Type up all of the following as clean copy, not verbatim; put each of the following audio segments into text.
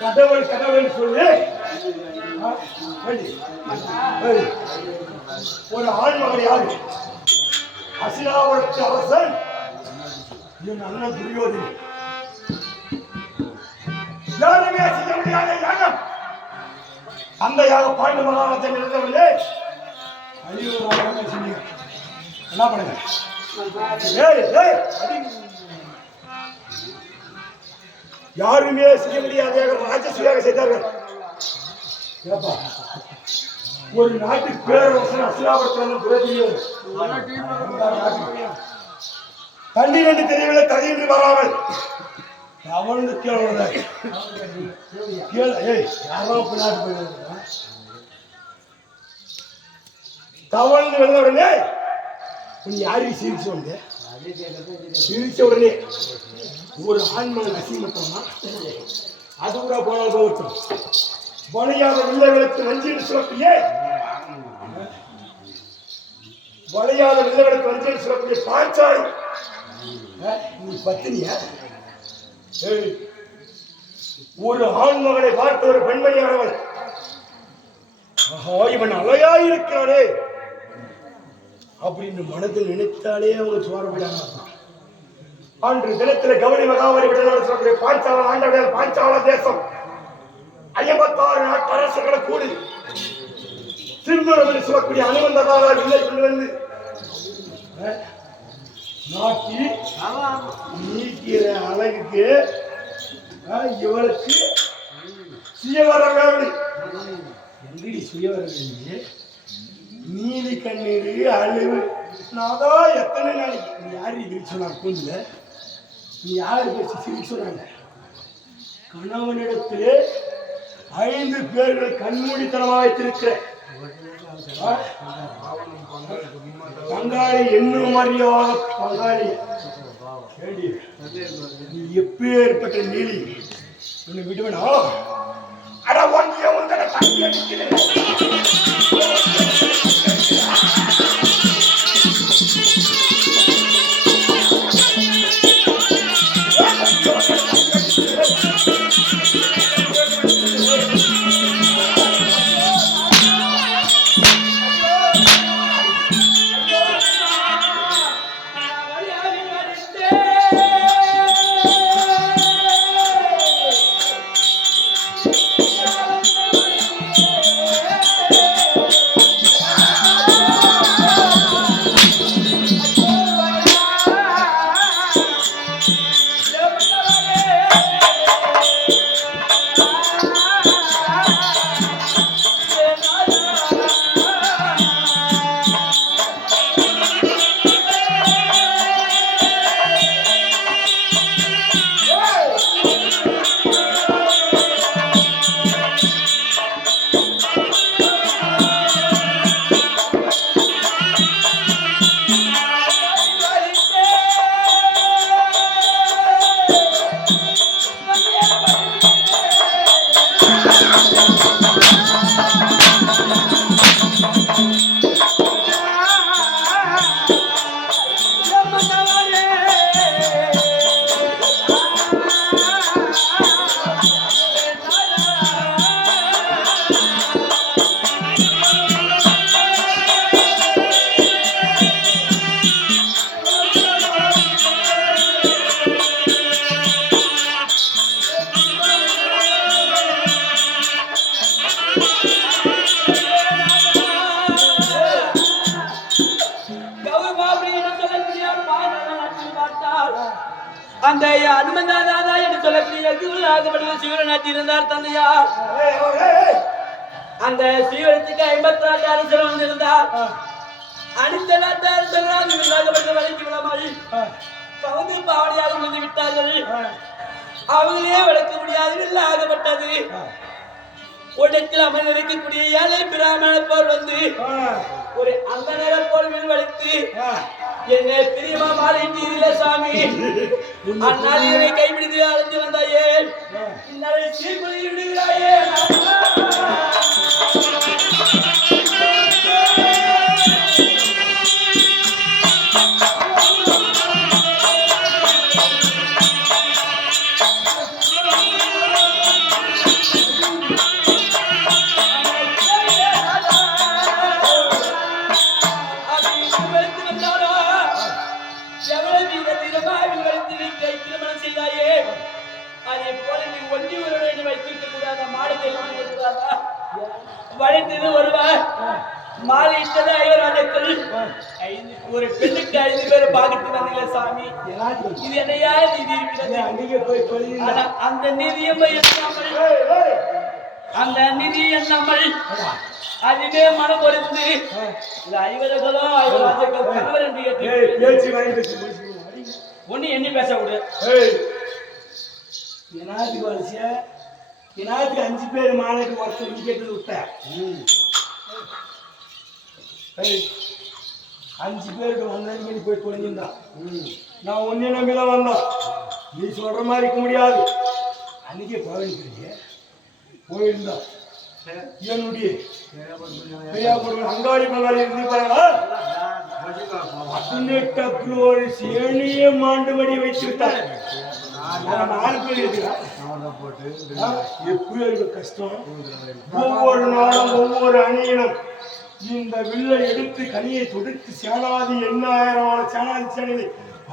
கடவுள் கடவுள் சொல்லி ஒரு ஆண்மகன் யாரு? அசிலாபுரத்து அரசன் என் அண்ணன் துரியோதனி. யாருமே செய்ய முடியாத யாகம் அந்த யாக பாண்டு மகாராஜன் இருந்தவர்களே என்ன பண்ணுங்க? யாருமே செய்ய முடியாத ராஜசூயாக செய்தார்கள். ஒரு நாட்டு பேரரசன் அசிலாபுரத்தில் தண்ணீர் என்று தெரியவில்லை, தரையின்றி வராமல் அவனு தவழ்ந்து வந்த உடனே நீ யாரையும் சிரிச்ச உடனே சிரிச்ச உடனே ஒரு ஆண்மகன் அசிங்கத்தோம்னா அது கூட போனால் போகட்டும். வளையாத வில்லைகளுக்கு வஞ்சின்னு சொல்லக்கூடிய வளையாத வில்லைகளுக்கு வஞ்சின்னு சொல்லக்கூடிய பாஞ்சாலி நீ பத்தினியா? ஒரு ஆண்மகனை பார்த்த ஒரு பெண்மணியானவள் இவன் அலையாயிருக்கிறானே அப்படின்னு மனதில் நினைத்தாலே அவங்க சுவாரப்படாங்க. அன்று தினத்தில் கவனி மகாவரி விடலாம் சொல்லக்கூடிய பாஞ்சால ஆண்டவர்கள் பாஞ்சால தேசம் 56 நாட்டு அரசுகளை கூடி சிறுவர்கள் சொல்லக்கூடிய அனுமந்ததாக இல்லை கொண்டு வந்து நாட்டி நீக்கிற அழகுக்கு இவளுக்கு சுயவரவேலி எங்கடி சுயவரவேலி நீலி கண்ணீர் அழிவு நாதா எத்தனை நாளைக்கு நீ யாரு இது சொன்னாங்க கூண்டுல நீ யாரு பேசி சிரிக்க சொன்னாங்க? கணவனிடத்திலே 5 பேர்கள் கண்மூடித்தனமாக வைத்திருக்கிற பங்காளி என்னும் அறியாத பங்காளி நீ எப்பேற்பட்ட நீலி உன்னை விடுவனா? அட ஒன்றிய உங்களை தண்ணி அடிக்கிறேன். அந்த அனுமந்தாதா என்று சொல்லக்கூடிய சிவன் நாட்டியிருந்தார் தந்தையார். அந்த சீவனத்துக்கு 54 அரசர் வந்திருந்தார். அனைத்து நாட்டு அரசர்கள் வழங்கி விடாமல் கவுந்து பாவனையாக முடிந்து விட்டார்கள். அவங்களே வளர்க்க முடியாது ஆகப்பட்டது. கூட்டத்தில் அமர்ந்திருக்கக்கூடிய ஏழை பிராமண போல் வந்து ஒரு அந்த நேரம் போல் வலித்து என்னை பிரியமா மாறிட்டீர்களே சாமி. அந்நாள் என்னை கைப்பிடித்து அழைத்து வந்தாயே, இந்நாளை சீர்குலி விடுகிறாயே. வளைத்தது ஒருவர் மாலையிட்டது ஐவராஜக்கள் ஒரு பெண்ணுக்கு 5 பேர் பாதித்து வந்தீங்களே சாமி. இது என்னையா நீதி இருக்கிறது? அந்த நிதியை அந்த நிதி எண்ணாமல் அதுவே மனம் பொறுத்து இந்த ஐவர்களும் ஐவராஜக்கள் கணவர் என்று ஒண்ணு எண்ணி பேசக்கூடாது. எனக்கு 5 பேர் மாலைக்கு ஒருத்தர் விக்கெட்டு விட்டேன். 5 பேருக்கு வந்தீங்க போய் தொலைஞ்சிருந்தான். நான் ஒன்னே நம்பிதான் வந்தோம். நீ சொல்ற மாதிரி இருக்க முடியாது. அன்னைக்கே போயிருக்கிறீங்க போயிருந்தோம். என்னுடைய அங்காளி பங்காளி இருந்து பாருங்க 18 ஒரு சேனியே மாண்டுபடி வைத்து விட்டார். 4 பேர் இருக்கிறார். எப்படி இருக்கு கஷ்டம். ஒவ்வொரு நாளும் ஒவ்வொரு அணியிலும் இந்த வில்லை எடுத்து கனியை தொடுத்து சேனாதி 8000 சேனாதி சேனலை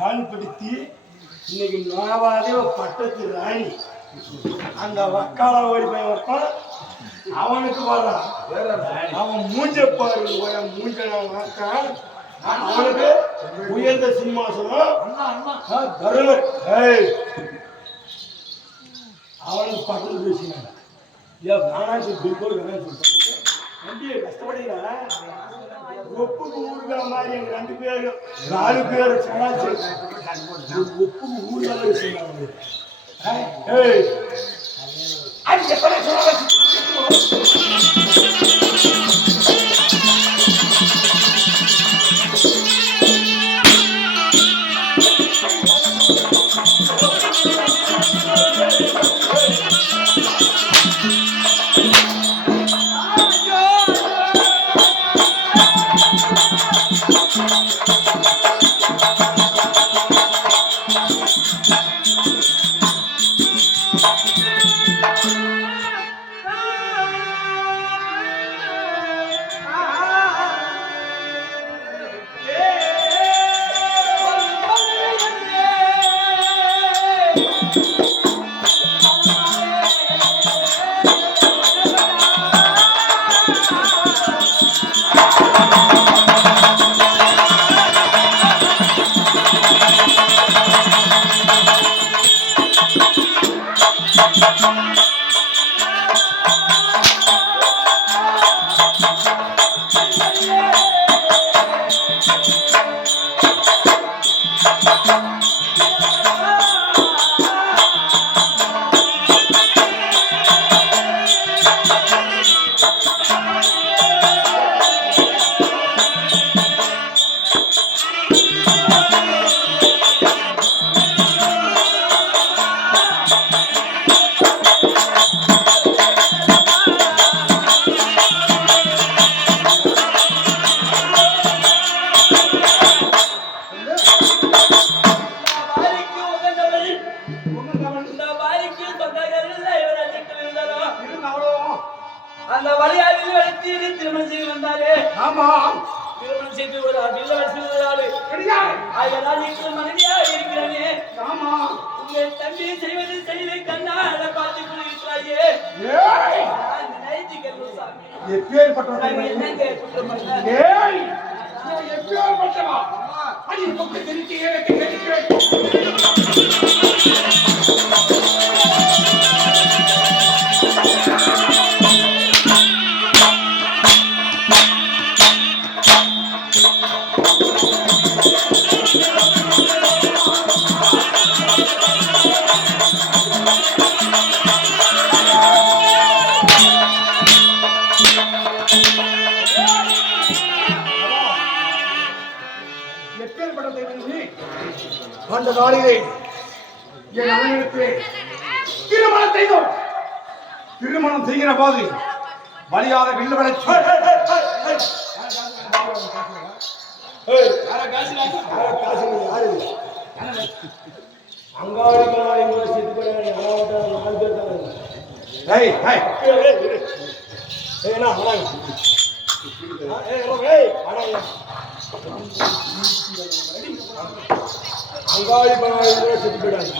ஆள்படுத்தி இன்னைக்கு 4வது பட்டத்து ராணி அந்த வக்கால ஓடி போய் வைப்பான். அவனுக்கு வரான். அவன் மூஞ்ச பாரு மூஞ்ச வாக்கான். அவனுக்கு உயர்ந்த சிம்மாசனம் தருணர். அவனுக்கு பக்கத்து பேசினாங்க. வேணாச்சு பில்கோடு வேணாம் சொல்லிட்டு கஷ்டப்படுகிறா. ஒப்புக்கு ஊருகிற மாதிரி எங்க 2 பேரும் 4 பேர் ஒப்புக்கு ஊருகிற மாதிரி சொன்னாங்க. அந்த வழியாவில் வளர்த்து திருமணம் செய்து வந்தாரு. ஆமா, திருமணம் செய்து ஒரு மனைவியா இருக்கிறானே. ஆமா, உங்க தம்பி செய்வது செய்து கண்ணாட பார்த்து கொண்டிருக்கிறாயே. எப்பேற்பட்டவன் என்னங்க குற்றம் பண்ண? எப்பேற்பட்டவா அது பக்கம் தெரிஞ்சு எனக்கு தெரிவிக்கிறேன். அந்த நாளிலே என் அண்ணனுக்கு திருமணம் செய்தோம். திருமணம் செய்கிற போது வலியாத வில்லு வளைச்சு அங்காடி மலாய் செத்து போய் 4 பேர் அங்காடி மலாய் செத்து போயிடாங்க.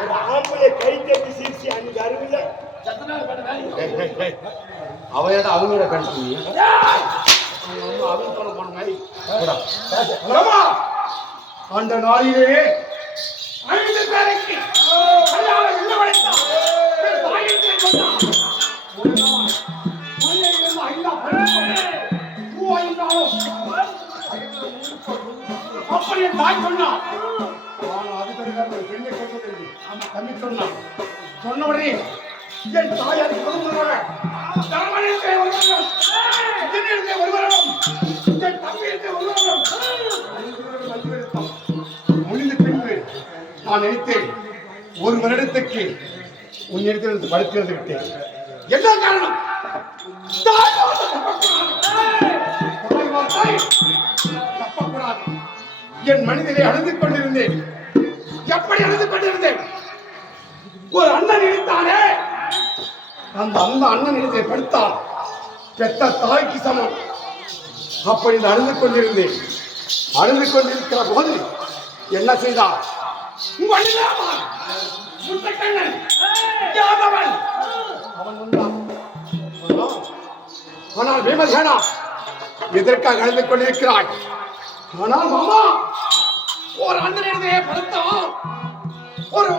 ஒரு ஆம்பளை கை தட்டி சிரிச்சு அன்னைக்கு அருவில அவையோட அவங்களோட கணிச்சு அவங்க சொல்ல போன மாதிரி அந்த நாளிலே 5 பேருக்கு அப்படி என் தாய் சொன்னான். பெண்ணை சொல்வதில்லை. ஆமா தம்பி சொன்னான். சொன்ன உடனே என் தாய் அது சொல்லுவாங்க முடிந்த பின்பு நான் நினைத்தேன், ஒரு வருடத்துக்கு உன்னிடத்தில் படுக்கிறது விட்டேன். என்ன காரணம்? தப்பக்கூடாது. என் மனிதனை அழுது கொண்டிருந்தேன். எப்படி அழுது கொண்டிருந்தேன்? ஒரு அண்ணன் நினைத்தானே, அந்த அண்ணன் இடத்தை படுத்தான் பெத்த தாய்க்கு சமம். அப்படி அழுது கொண்டிருந்தேன். அழுது கொண்டிருக்கிற போது என்ன செய்தார்? அவன் வந்தான். ஆனால் பீமசேனா, எதற்காக அழுது கொண்டிருக்கிறாய்? ஆனால் மாமா, ஒரு அண்ணன் இடத்தையே படுத்தான். ஒரு